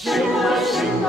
Shema, Shema,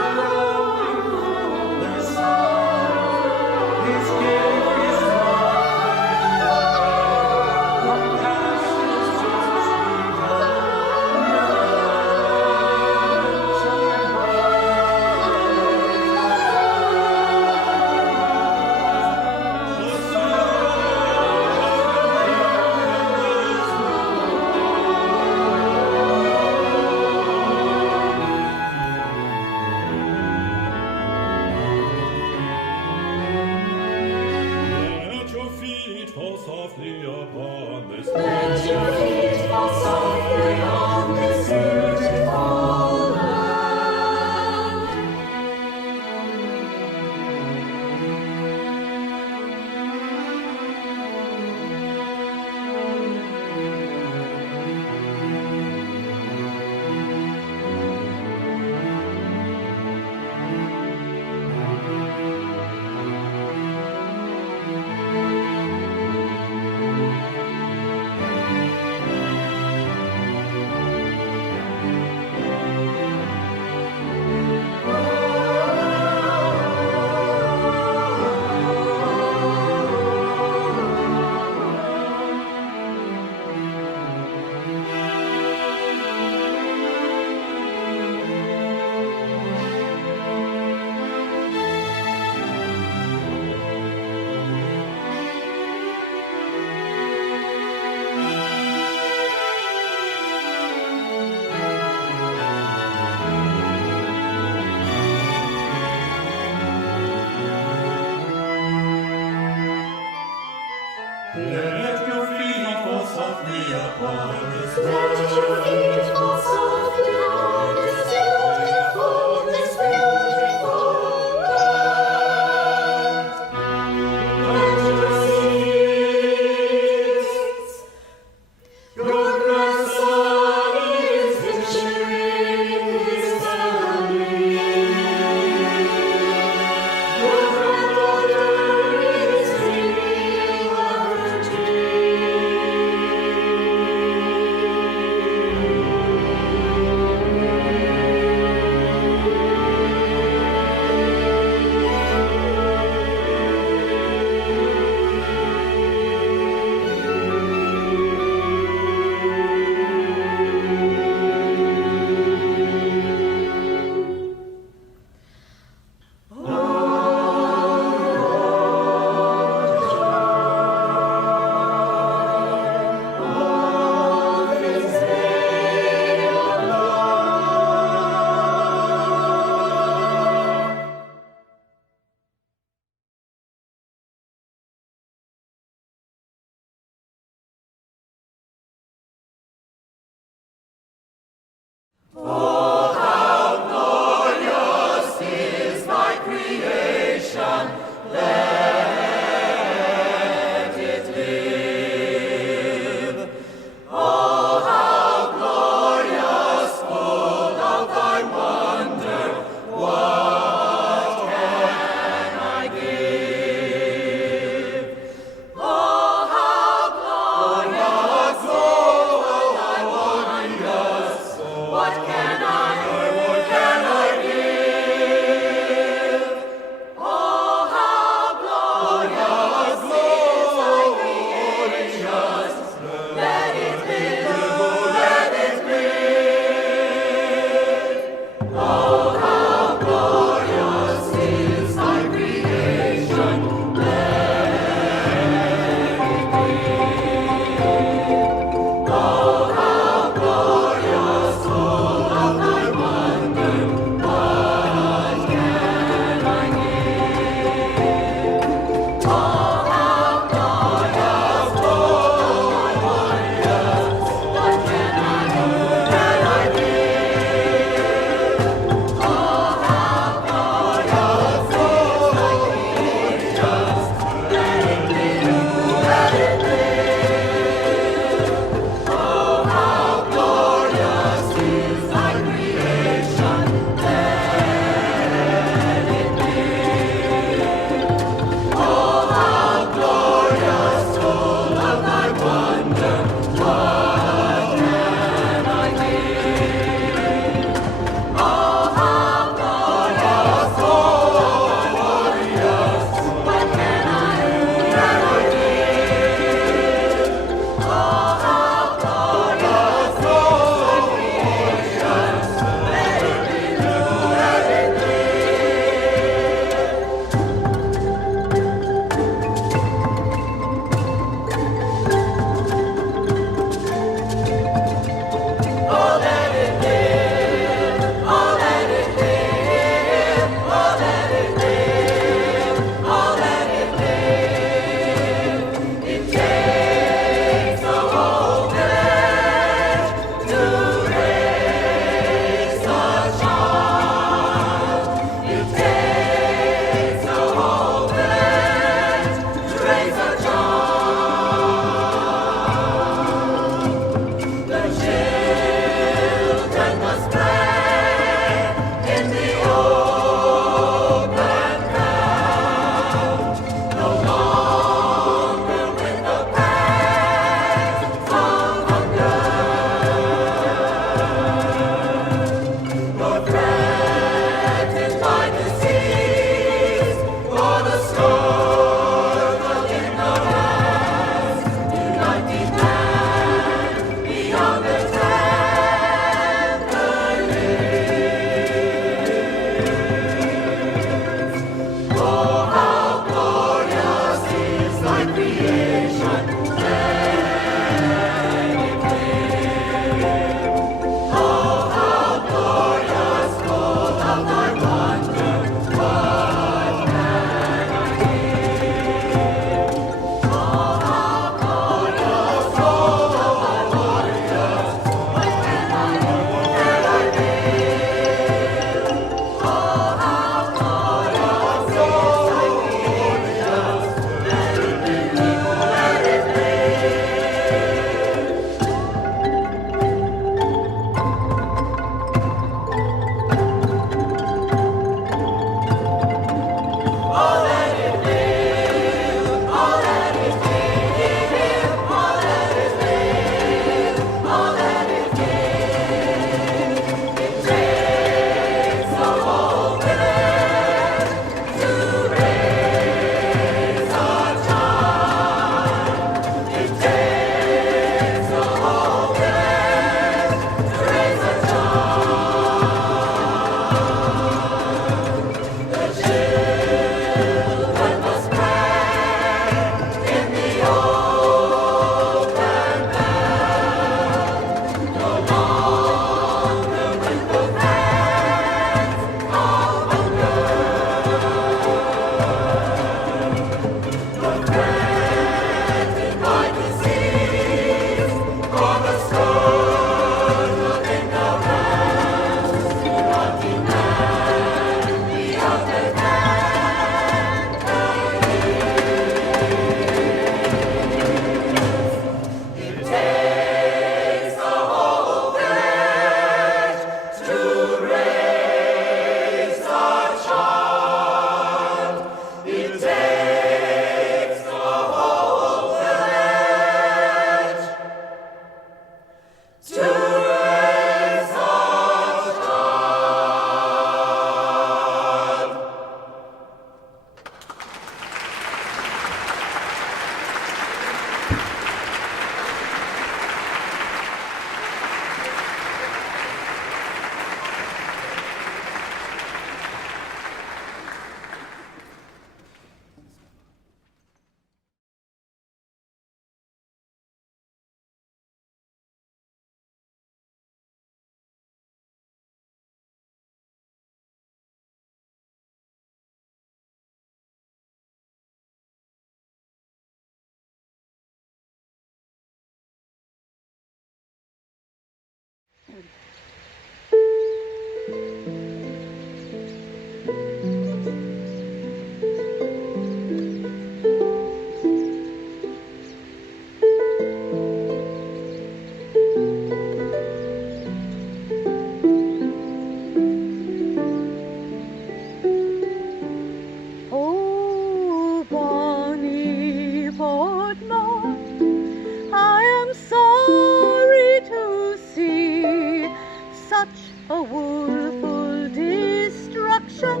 see such a woeful destruction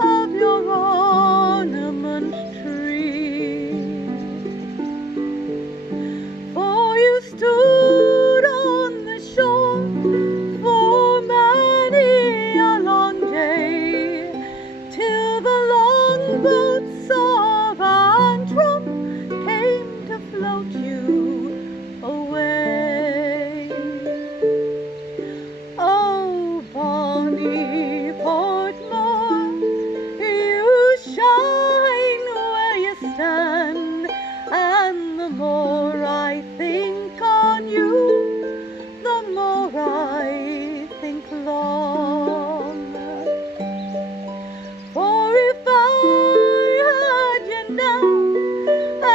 of your ornament tree. For you stood on the shore for many a long day, till the longboats of Antrim came to float you away. Oh, bonny Portmore, you shine where you stand, and the more I think on you, the more I think long. For if I had you now,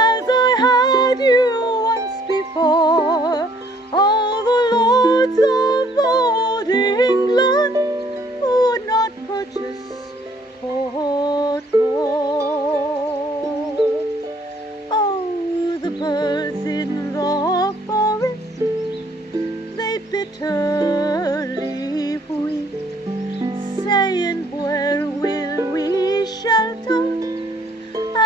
as I had you once before, all the lords of old England would not purchase Portmore. Oh, the birds in the forest, they bitterly weep, saying, where will we shelter,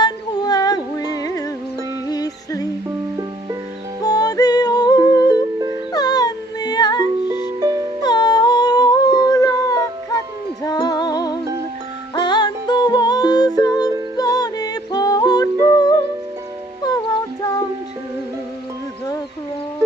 and where will we sleep? For the oak and the ash are cut down, and the walls of bonny Portmore are all down to the ground.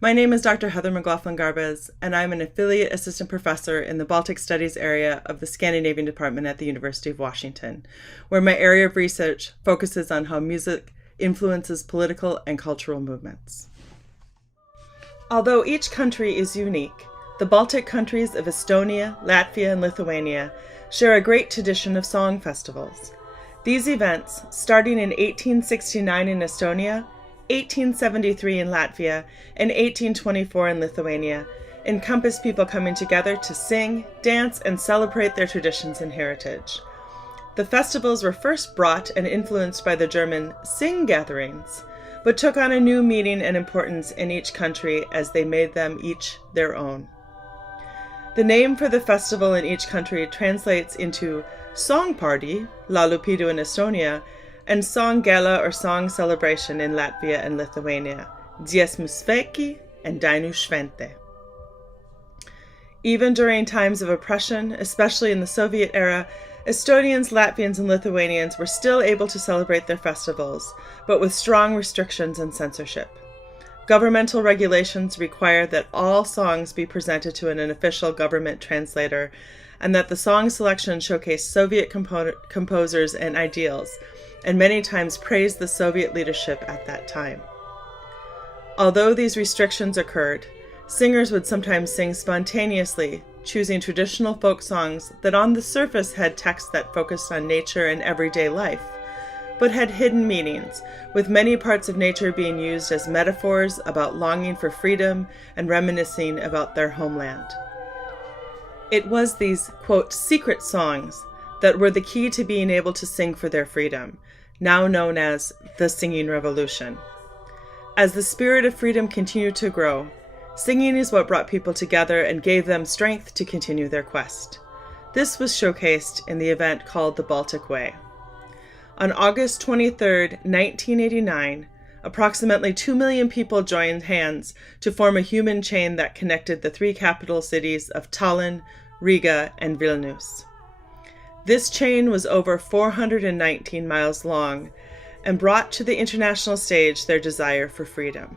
My name is Dr. Heather McLaughlin-Garbez, and I'm an affiliate assistant professor in the Baltic Studies area of the Scandinavian Department at the University of Washington, where my area of research focuses on how music influences political and cultural movements. Although each country is unique, the Baltic countries of Estonia, Latvia, and Lithuania share a great tradition of song festivals. These events, starting in 1869 in Estonia, 1873 in Latvia, and 1824 in Lithuania, encompass people coming together to sing, dance, and celebrate their traditions and heritage. The festivals were first brought and influenced by the German sing gatherings, but took on a new meaning and importance in each country as they made them each their own. The name for the festival in each country translates into song party, laulupidu in Estonia, and song gala or song celebration in Latvia and Lithuania, dziesmu svētki and dainu švente. Even during times of oppression, especially in the Soviet era, Estonians, Latvians, and Lithuanians were still able to celebrate their festivals, but with strong restrictions and censorship. Governmental regulations required that all songs be presented to an official government translator, and that the song selection showcased Soviet composers and ideals, and many times praised the Soviet leadership at that time. Although these restrictions occurred, singers would sometimes sing spontaneously, choosing traditional folk songs that on the surface had text that focused on nature and everyday life, but had hidden meanings, with many parts of nature being used as metaphors about longing for freedom and reminiscing about their homeland. It was these, quote, secret songs that were the key to being able to sing for their freedom, now known as the Singing Revolution. As the spirit of freedom continued to grow, singing is what brought people together and gave them strength to continue their quest. This was showcased in the event called the Baltic Way. On August 23, 1989, approximately 2 million people joined hands to form a human chain that connected the three capital cities of Tallinn, Riga, and Vilnius. This chain was over 419 miles long and brought to the international stage their desire for freedom.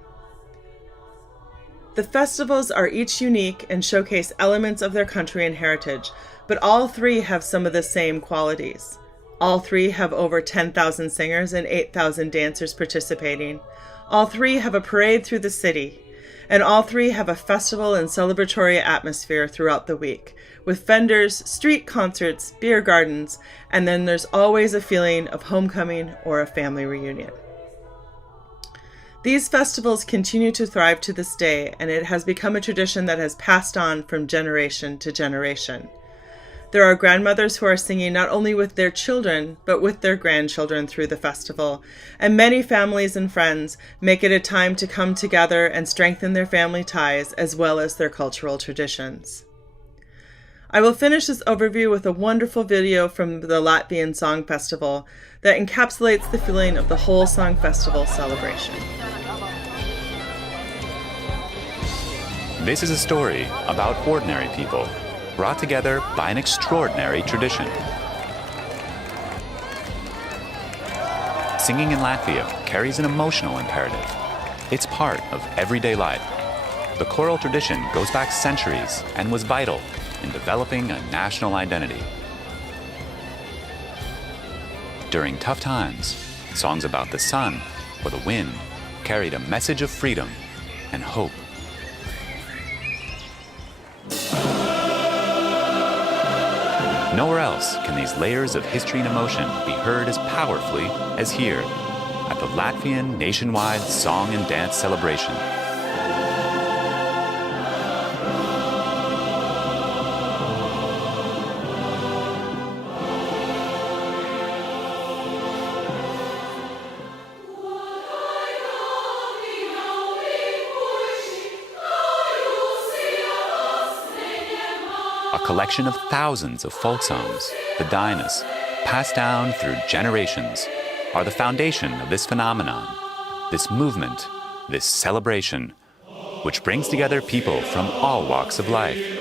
The festivals are each unique and showcase elements of their country and heritage, but all three have some of the same qualities. All three have over 10,000 singers and 8,000 dancers participating. All three have a parade through the city, and all three have a festival and celebratory atmosphere throughout the week, with vendors, street concerts, beer gardens, and then there's always a feeling of homecoming or a family reunion. These festivals continue to thrive to this day, and it has become a tradition that has passed on from generation to generation. There are grandmothers who are singing not only with their children, but with their grandchildren through the festival, and many families and friends make it a time to come together and strengthen their family ties as well as their cultural traditions. I will finish this overview with a wonderful video from the Latvian Song Festival that encapsulates the feeling of the whole Song Festival celebration. This is a story about ordinary people brought together by an extraordinary tradition. Singing in Latvia carries an emotional imperative. It's part of everyday life. The choral tradition goes back centuries and was vital in developing a national identity. During tough times, songs about the sun or the wind carried a message of freedom and hope. Nowhere else can these layers of history and emotion be heard as powerfully as here at the Latvian nationwide song and dance celebration. A collection of thousands of folk songs, the dainas, passed down through generations, are the foundation of this phenomenon, this movement, this celebration, which brings together people from all walks of life.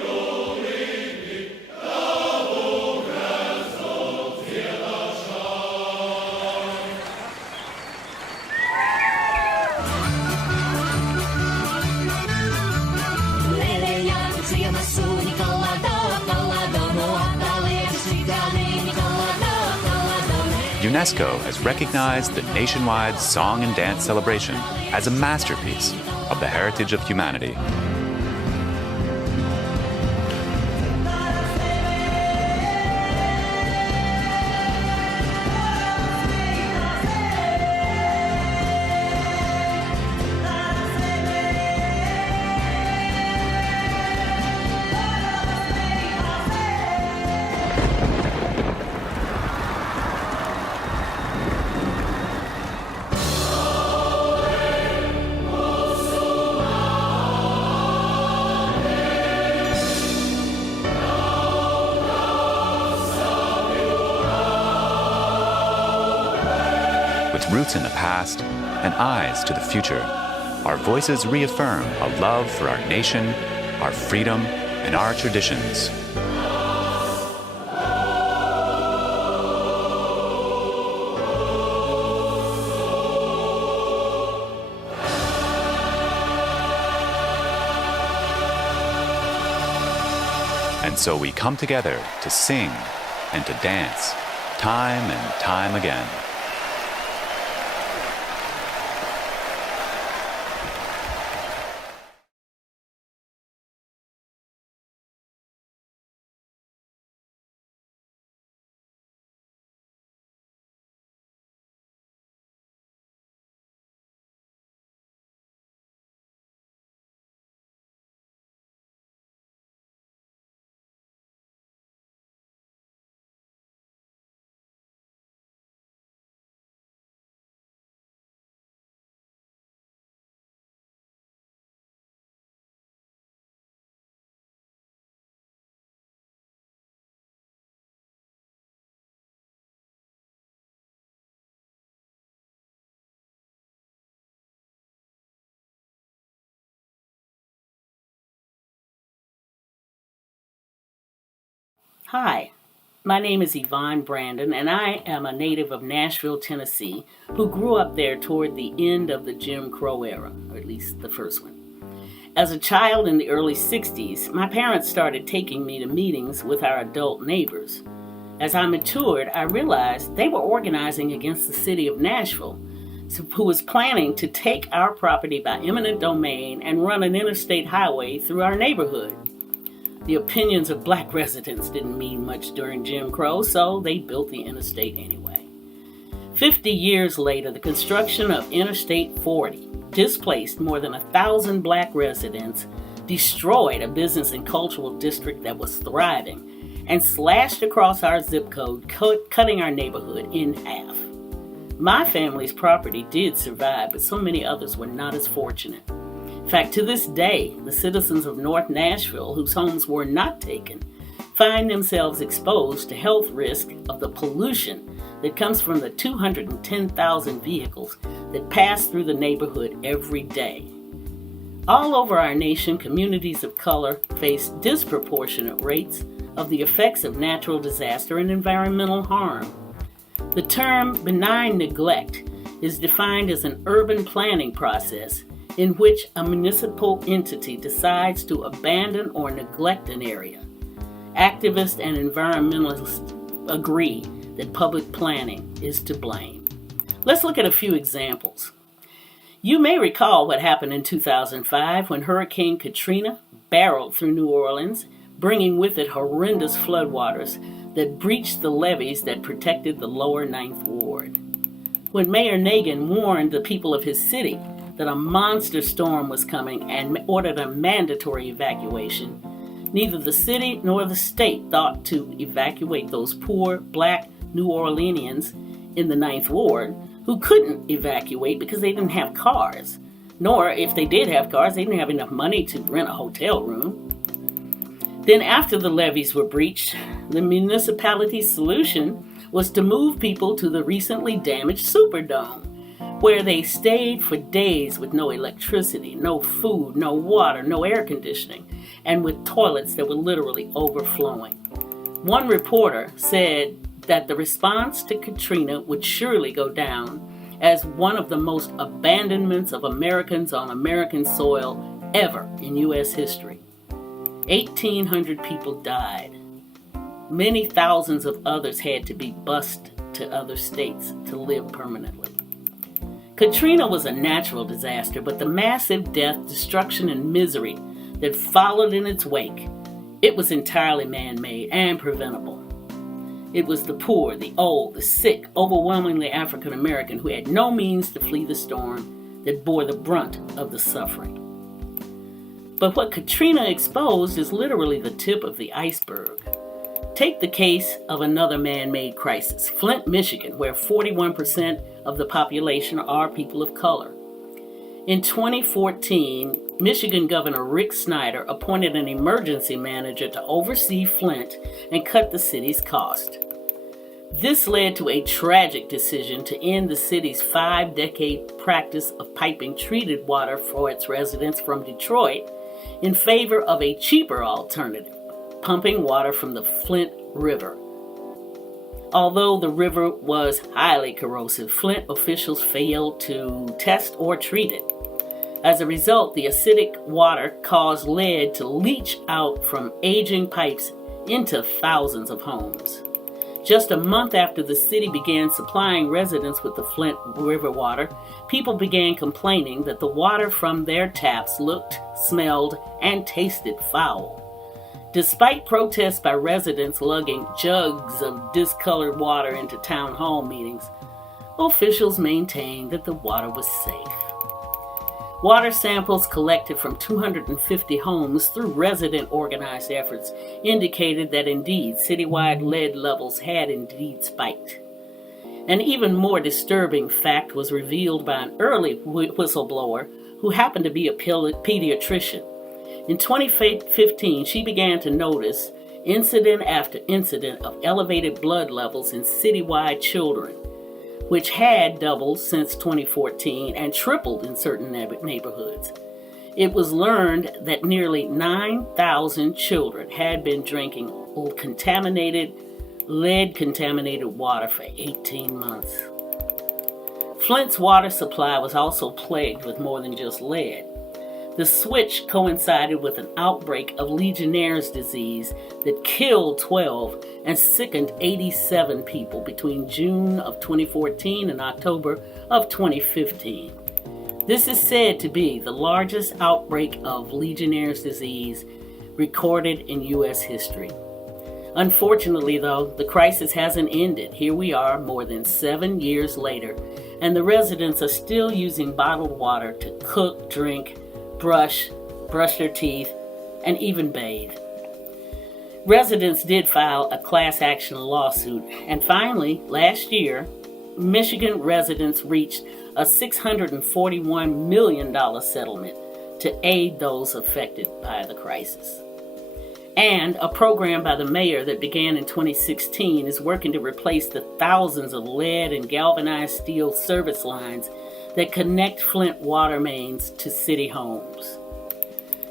UNESCO has recognized the nationwide song and dance celebration as a masterpiece of the heritage of humanity. With roots in the past and eyes to the future, our voices reaffirm a love for our nation, our freedom, and our traditions. And so we come together to sing and to dance, time and time again. Hi, my name is Yvonne Brandon, and I am a native of Nashville, Tennessee, who grew up there toward the end of the Jim Crow era, or at least the first one. As a child in the early 60s, my parents started taking me to meetings with our adult neighbors. As I matured, I realized they were organizing against the city of Nashville, who was planning to take our property by eminent domain and run an interstate highway through our neighborhood. The opinions of black residents didn't mean much during Jim Crow, so they built the interstate anyway. 50 years later, the construction of Interstate 40 displaced more than 1,000 black residents, destroyed a business and cultural district that was thriving, and slashed across our zip code, cutting our neighborhood in half. My family's property did survive, but so many others were not as fortunate. In fact, to this day, the citizens of North Nashville, whose homes were not taken, find themselves exposed to health risk of the pollution that comes from the 210,000 vehicles that pass through the neighborhood every day. All over our nation, communities of color face disproportionate rates of the effects of natural disaster and environmental harm. The term benign neglect is defined as an urban planning process in which a municipal entity decides to abandon or neglect an area. Activists and environmentalists agree that public planning is to blame. Let's look at a few examples. You may recall what happened in 2005 when Hurricane Katrina barreled through New Orleans, bringing with it horrendous floodwaters that breached the levees that protected the lower Ninth Ward. When Mayor Nagin warned the people of his city that a monster storm was coming and ordered a mandatory evacuation, neither the city nor the state thought to evacuate those poor black New Orleanians in the Ninth Ward who couldn't evacuate because they didn't have cars, nor if they did have cars, they didn't have enough money to rent a hotel room. Then after the levees were breached, the municipality's solution was to move people to the recently damaged Superdome, where they stayed for days with no electricity, no food, no water, no air conditioning, and with toilets that were literally overflowing. One reporter said that the response to Katrina would surely go down as one of the most abandonments of Americans on American soil ever in U.S. history. 1,800 people died. Many thousands of others had to be bused to other states to live permanently. Katrina was a natural disaster, but the massive death, destruction, and misery that followed in its wake, it was entirely man-made and preventable. It was the poor, the old, the sick, overwhelmingly African American who had no means to flee the storm that bore the brunt of the suffering. But what Katrina exposed is literally the tip of the iceberg. Take the case of another man-made crisis, Flint, Michigan, where 41% of the population are people of color. In 2014, Michigan Governor Rick Snyder appointed an emergency manager to oversee Flint and cut the city's cost. This led to a tragic decision to end the city's 5-decade practice of piping treated water for its residents from Detroit in favor of a cheaper alternative, pumping water from the Flint River. Although the river was highly corrosive, Flint officials failed to test or treat it. As a result, the acidic water caused lead to leach out from aging pipes into thousands of homes. Just a month after the city began supplying residents with the Flint River water, people began complaining that the water from their taps looked, smelled, and tasted foul. Despite protests by residents lugging jugs of discolored water into town hall meetings, officials maintained that the water was safe. Water samples collected from 250 homes through resident organized efforts indicated that indeed citywide lead levels had indeed spiked. An even more disturbing fact was revealed by an early whistleblower who happened to be a pediatrician. In 2015, she began to notice incident after incident of elevated blood levels in citywide children, which had doubled since 2014 and tripled in certain neighborhoods. It was learned that nearly 9,000 children had been drinking lead-contaminated water for 18 months. Flint's water supply was also plagued with more than just lead. The switch coincided with an outbreak of Legionnaire's disease that killed 12 and sickened 87 people between June of 2014 and October of 2015. This is said to be the largest outbreak of Legionnaire's disease recorded in U.S. history. Unfortunately, though, the crisis hasn't ended. Here we are more than 7 years later, and the residents are still using bottled water to cook, drink, brush their teeth, and even bathe. Residents did file a class action lawsuit, and finally, last year, Michigan residents reached a $641 million settlement to aid those affected by the crisis. And a program by the mayor that began in 2016 is working to replace the thousands of lead and galvanized steel service lines that connect Flint water mains to city homes.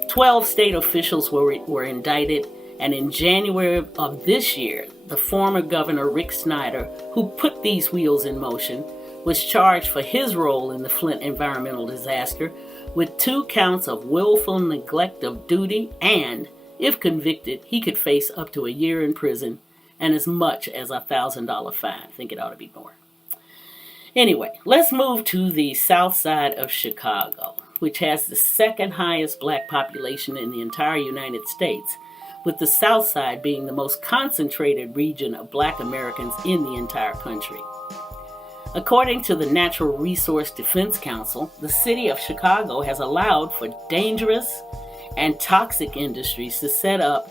12 state officials were indicted, and in January of this year, the former governor Rick Snyder, who put these wheels in motion, was charged for his role in the Flint environmental disaster with 2 counts of willful neglect of duty, and, if convicted, he could face up to a year in prison and as much as a $1,000 fine. I think it ought to be more. Anyway, let's move to the south side of Chicago, which has the second highest black population in the entire United States, with the south side being the most concentrated region of black Americans in the entire country. According to the Natural Resource Defense Council, the city of Chicago has allowed for dangerous and toxic industries to set up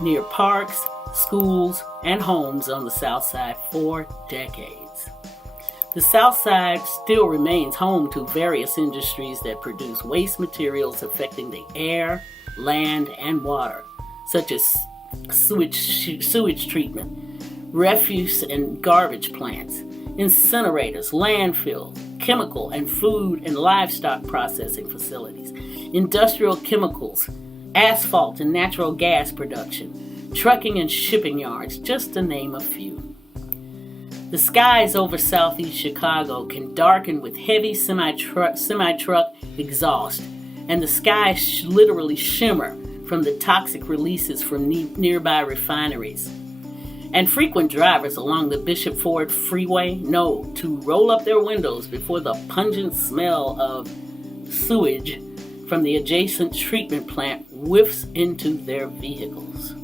near parks, schools, and homes on the south side for decades. The South Side still remains home to various industries that produce waste materials affecting the air, land, and water, such as sewage treatment, refuse and garbage plants, incinerators, landfills, chemical and food and livestock processing facilities, industrial chemicals, asphalt and natural gas production, trucking and shipping yards, just to name a few. The skies over southeast Chicago can darken with heavy semi-truck exhaust, and the skies literally shimmer from the toxic releases from nearby refineries. And frequent drivers along the Bishop Ford Freeway know to roll up their windows before the pungent smell of sewage from the adjacent treatment plant whiffs into their vehicles.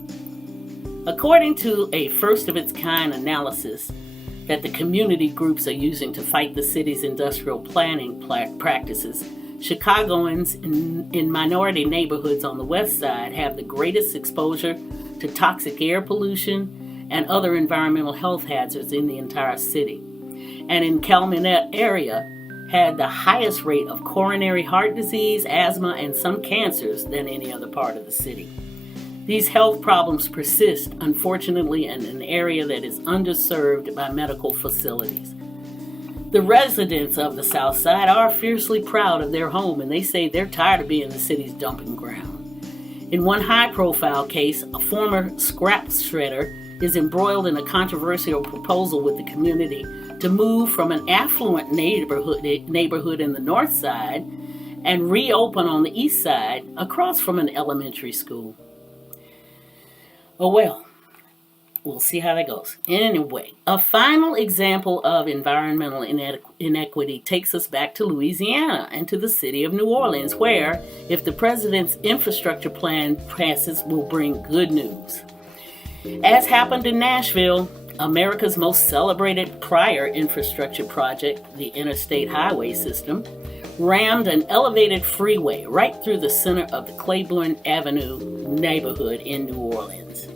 According to a first-of-its-kind analysis that the community groups are using to fight the city's industrial planning practices, Chicagoans in minority neighborhoods on the west side have the greatest exposure to toxic air pollution and other environmental health hazards in the entire city. And in Calumet area had the highest rate of coronary heart disease, asthma, and some cancers than any other part of the city. These health problems persist, unfortunately, in an area that is underserved by medical facilities. The residents of the South Side are fiercely proud of their home, and they say they're tired of being the city's dumping ground. In one high-profile case, a former scrap shredder is embroiled in a controversial proposal with the community to move from an affluent neighborhood in the north side and reopen on the east side across from an elementary school. Oh well, we'll see how that goes. Anyway, a final example of environmental inequity takes us back to Louisiana and to the city of New Orleans, where, if the president's infrastructure plan passes, will bring good news. As happened in Nashville, America's most celebrated prior infrastructure project, the Interstate Highway System, rammed an elevated freeway right through the center of the Claiborne Avenue neighborhood in New Orleans.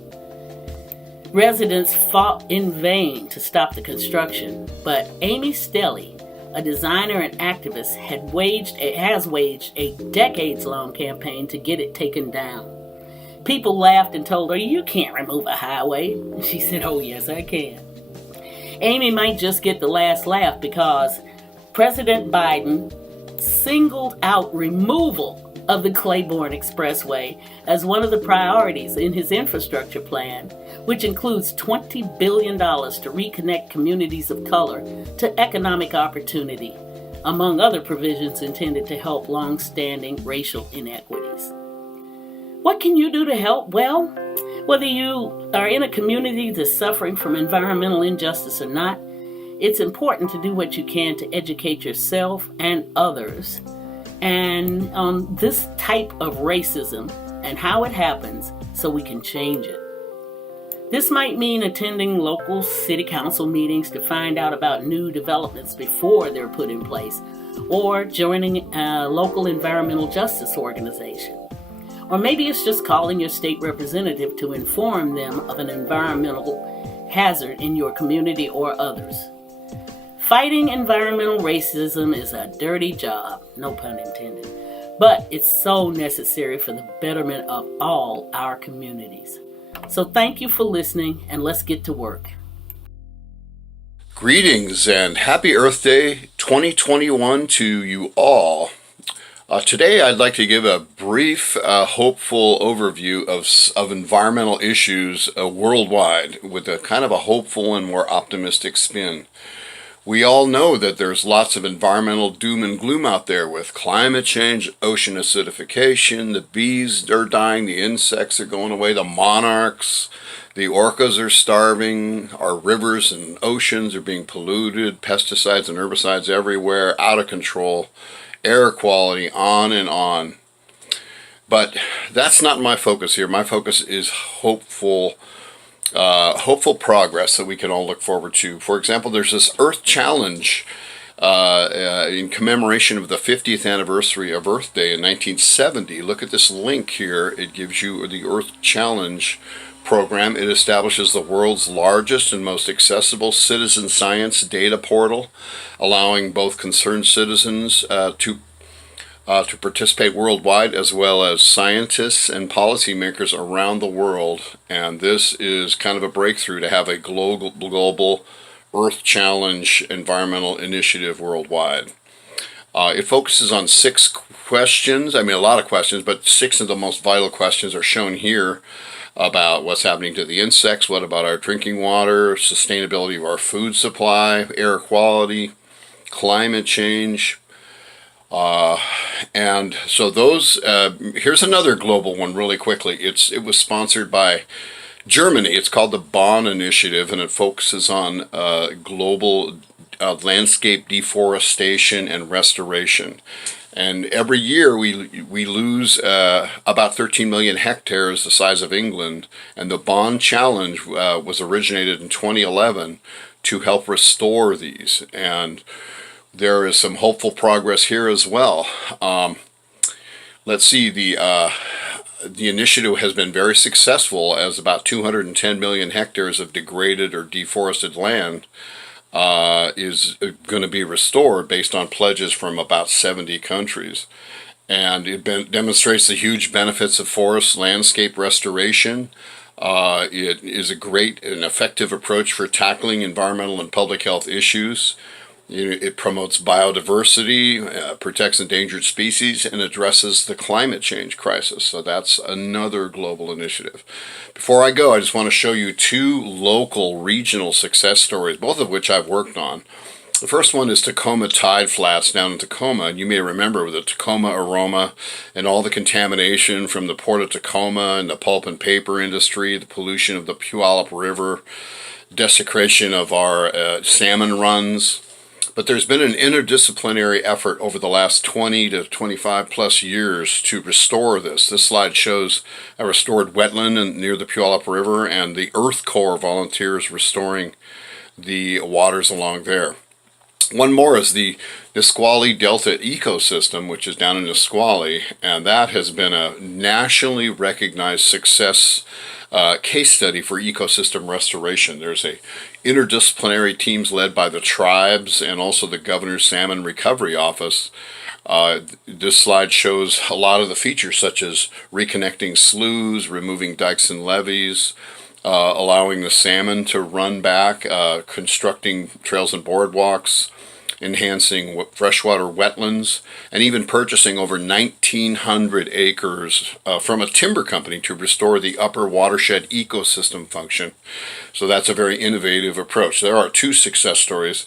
Residents fought in vain to stop the construction, but Amy Stelly, a designer and activist, has waged a decades-long campaign to get it taken down. People laughed and told her, "You can't remove a highway." She said, "Oh yes, I can." Amy might just get the last laugh because President Biden singled out removal of the Claiborne Expressway as one of the priorities in his infrastructure plan, which includes $20 billion to reconnect communities of color to economic opportunity, among other provisions intended to help long-standing racial inequities. What can you do to help? Well, whether you are in a community that's suffering from environmental injustice or not, it's important to do what you can to educate yourself and others and on this type of racism and how it happens so we can change it. This might mean attending local city council meetings to find out about new developments before they're put in place, or joining a local environmental justice organization. Or maybe it's just calling your state representative to inform them of an environmental hazard in your community or others. Fighting environmental racism is a dirty job, no pun intended, but it's so necessary for the betterment of all our communities. So thank you for listening, and let's get to work. Greetings and happy Earth Day 2021 to you all. Today I'd like to give a brief, hopeful overview of environmental issues worldwide with a kind of a hopeful and more optimistic spin. We all know that there's lots of environmental doom and gloom out there with climate change, ocean acidification, the bees are dying, the insects are going away, the monarchs, the orcas are starving, our rivers and oceans are being polluted, pesticides and herbicides everywhere, out of control, air quality, on and on. But that's not my focus here. My focus is hopeful progress that we can all look forward to. For example, there's this Earth Challenge in commemoration of the 50th anniversary of Earth Day in 1970. Look at this link here. It gives you the Earth Challenge program. It establishes the world's largest and most accessible citizen science data portal, allowing both concerned citizens to participate worldwide, as well as scientists and policymakers around the world. And this is kind of a breakthrough to have a global Earth Challenge environmental initiative worldwide. It focuses on 6 questions. I mean, a lot of questions, but 6 of the most vital questions are shown here about what's happening to the insects, what about our drinking water, sustainability of our food supply, air quality, climate change. And so those, here's another global one really quickly. It was sponsored by Germany. It's called the Bonn Initiative, and it focuses on global landscape deforestation and restoration. And every year we lose about 13 million hectares, the size of England. And the Bonn Challenge was originated in 2011 to help restore these. And there is some hopeful progress here as well. Let's see, the initiative has been very successful, as about 210 million hectares of degraded or deforested land is going to be restored based on pledges from about 70 countries. And it demonstrates the huge benefits of forest landscape restoration. It is a great and effective approach for tackling environmental and public health issues. It promotes biodiversity, protects endangered species, and addresses the climate change crisis. So that's another global initiative. Before I go, I just want to show you two local regional success stories, both of which I've worked on. The first one is Tacoma Tide Flats down in Tacoma. And you may remember the Tacoma aroma and all the contamination from the Port of Tacoma and the pulp and paper industry, the pollution of the Puyallup River, desecration of our salmon runs. But there's been an interdisciplinary effort over the last 20 to 25 plus years to restore this. This slide shows a restored wetland near the Puyallup River and the Earth Corps volunteers restoring the waters along there. One more is the Nisqually Delta ecosystem, which is down in Nisqually, and that has been a nationally recognized success case study for ecosystem restoration. There's a interdisciplinary teams led by the tribes and also the Governor's Salmon Recovery Office. This slide shows a lot of the features, such as reconnecting sloughs, removing dikes and levees, allowing the salmon to run back, constructing trails and boardwalks, enhancing freshwater wetlands, and even purchasing over 1,900 acres from a timber company to restore the upper watershed ecosystem function. So that's a very innovative approach. There are two success stories.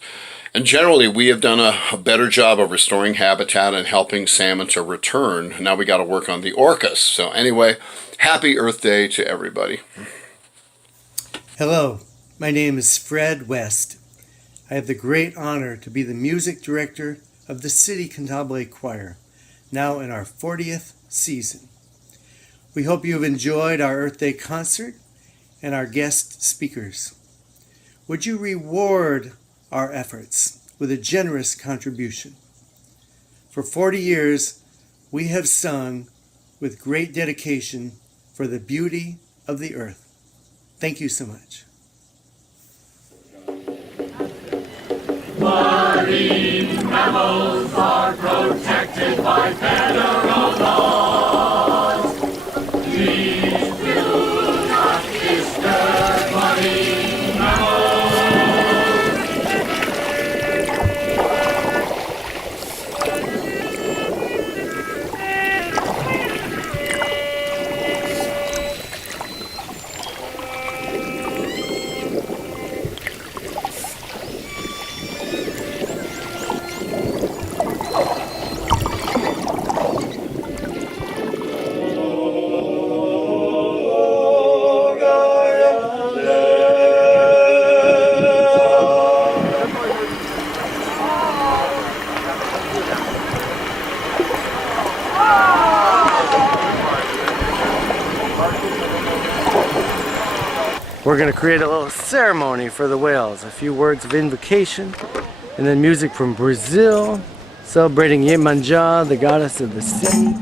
And generally, we have done a better job of restoring habitat and helping salmon to return. Now we got to work on the orcas. So anyway, happy Earth Day to everybody. Hello, my name is Fred West. I have the great honor to be the music director of the City Cantabile Choir, now in our 40th season. We hope you have enjoyed our Earth Day concert and our guest speakers. Would you reward our efforts with a generous contribution? For 40 years, we have sung with great dedication for the beauty of the earth. Thank you so much. Marine mammals are protected by federal laws. Please do not disturb marine mammals. We're going to create a little ceremony for the whales, a few words of invocation, and then music from Brazil, celebrating Iemanjá, the goddess of the sea.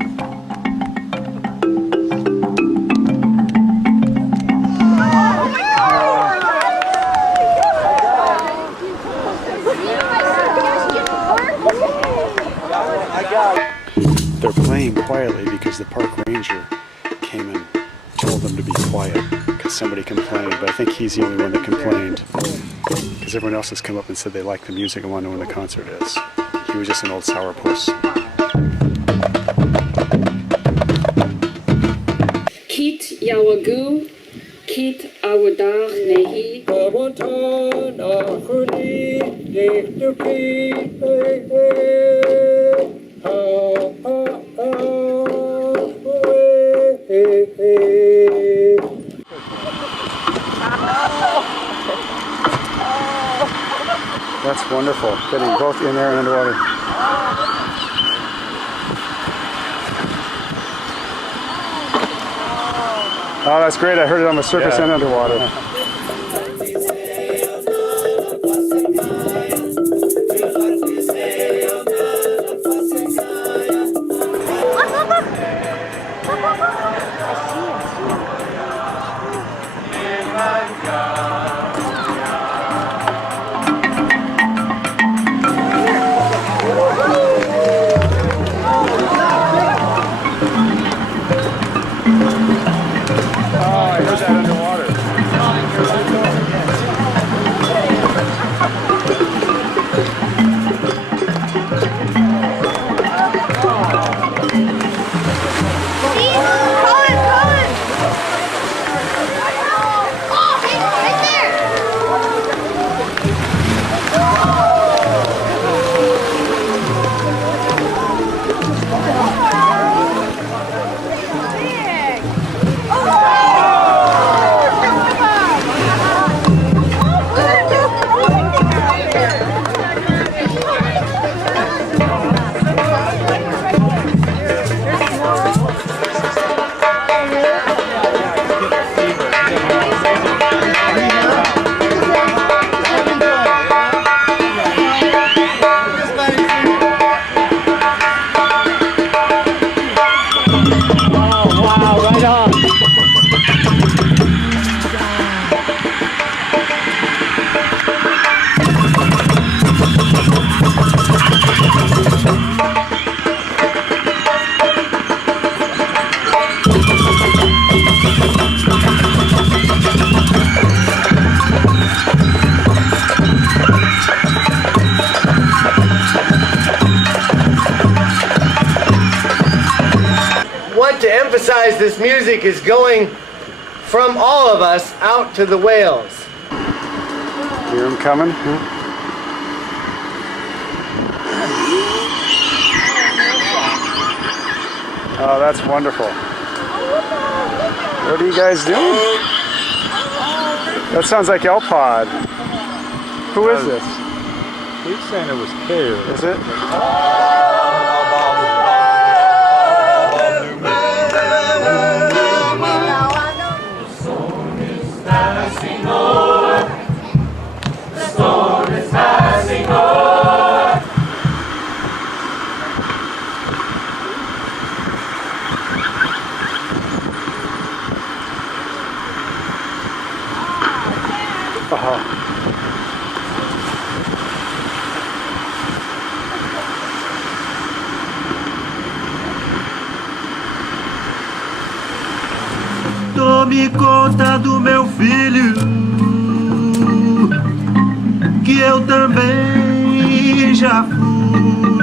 They're playing quietly because the park ranger came and told them to be quiet because somebody complained, but I think he's the only one that complained because everyone else has come up and said they like the music and want to know when the concert is. He was just an old sourpuss. Kit Yawagu, Kit Awadar Nehi. That's wonderful. Getting both in there and underwater. Oh, that's great. I heard it on the surface and underwater. Want to emphasize this music is going from all of us out to the whales. Hear them coming? Oh, that's wonderful. What are you guys doing? That sounds like Elpod. Who is this? He's saying it was Care. Is it? Tome conta do meu filho, que eu também já fui.